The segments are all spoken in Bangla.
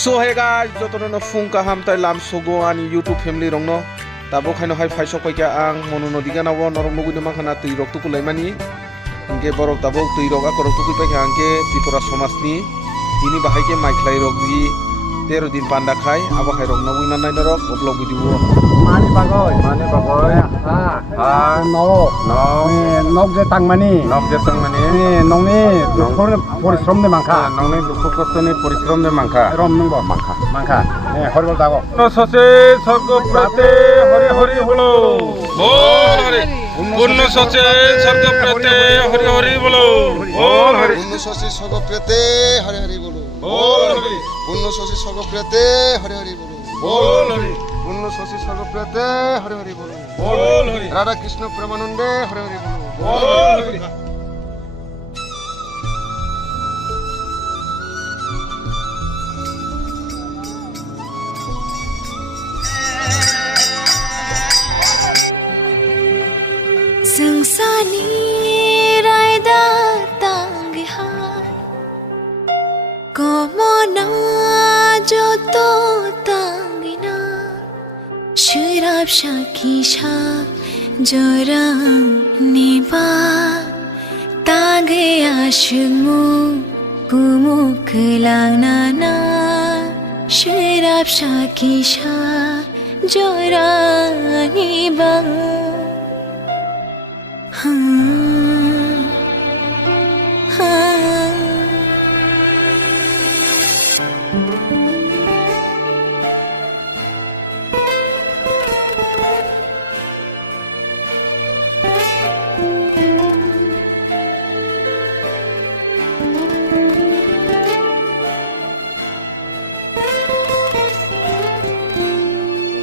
So hey guys, jotono no phung kaham tai lam sogo ani YouTube family rongno tabo khaino hai phaisok pai ka ang monono digana wo norong nugu de makhana tui rok tu laimani inge borok tabo tui rok akorok tu pai ka angke tripura somas ni tini bahai ke mai khlai rok di 13 din panda khai abo khai rok nagui manai norok oblog video mani bagoy nok je tangmani nong ni পরিশ্রম de mangkha nong ni dukhu kosto ni porishrom de mangkha rom nungbo mangkha হরিবল দাগো সসে স্বর্গ প্রাতে হরি হরি বলো বল হরি পূর্ণ সসে স্বর্গ প্রাতে হরি হরি বলো বল হরি পূর্ণ সসে স্বর্গ প্রাতে হরি হরি বলো বল হরি পূর্ণ সসে স্বর্গ প্রাতে হরি হরি বলো বল হরি পূর্ণ সসে স্বর্গ প্রাতে হরি হরি বলো বল হরি রাধা কৃষ্ণ প্রেমানন্দে হরি হরি বলো বল Hari Sengsani raida tanghan Komona joto tangina Shirab shakisha jorang niba Tange ashmu kumuk langnana Shirab shakisha jorang niba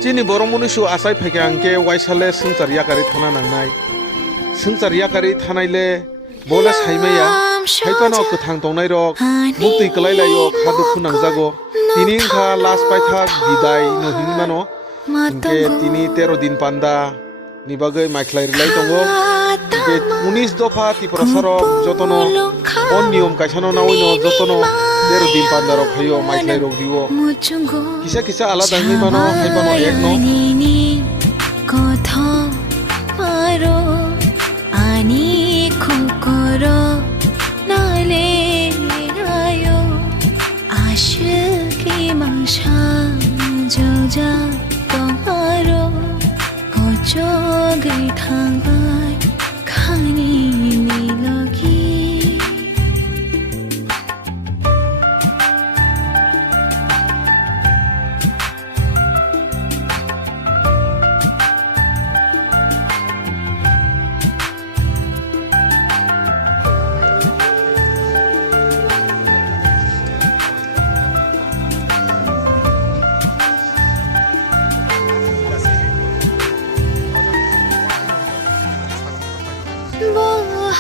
Chini borong munusu asai pheke angke waisale sungchar yakari thana nangnai sungchar yakari thanaile bole saimeya haipano kuthang tongnai rok mukti klai layo khadu khunangjago tini kha last paithak bidai no hingmano ke tini 13 din panda ni bagai maiklai rilai tongo ke 19 dofa tripura sarok jotono on niyom kaisano nawino jotono 13 din panda rok hayo maiklai rok diwo kisa kisa alada hingmano haipano ek no kotha paro ani kokoro nale rayo ashki mangsha joja tomaro kocho gai thangbai khani nilogi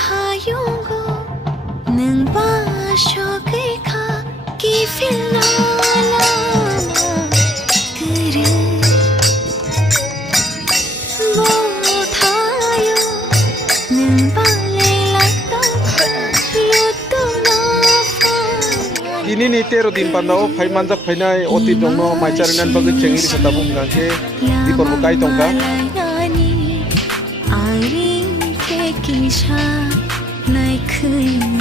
Hayungo nang ba shokai kha ki filala kare bo thayo nang ba lela ta yuto na Ini ni 13 din panda o phai manjak phainai oti dongno maicharinan bagi chengi ri satabum gangke di korbukai tongka kisha nai khơi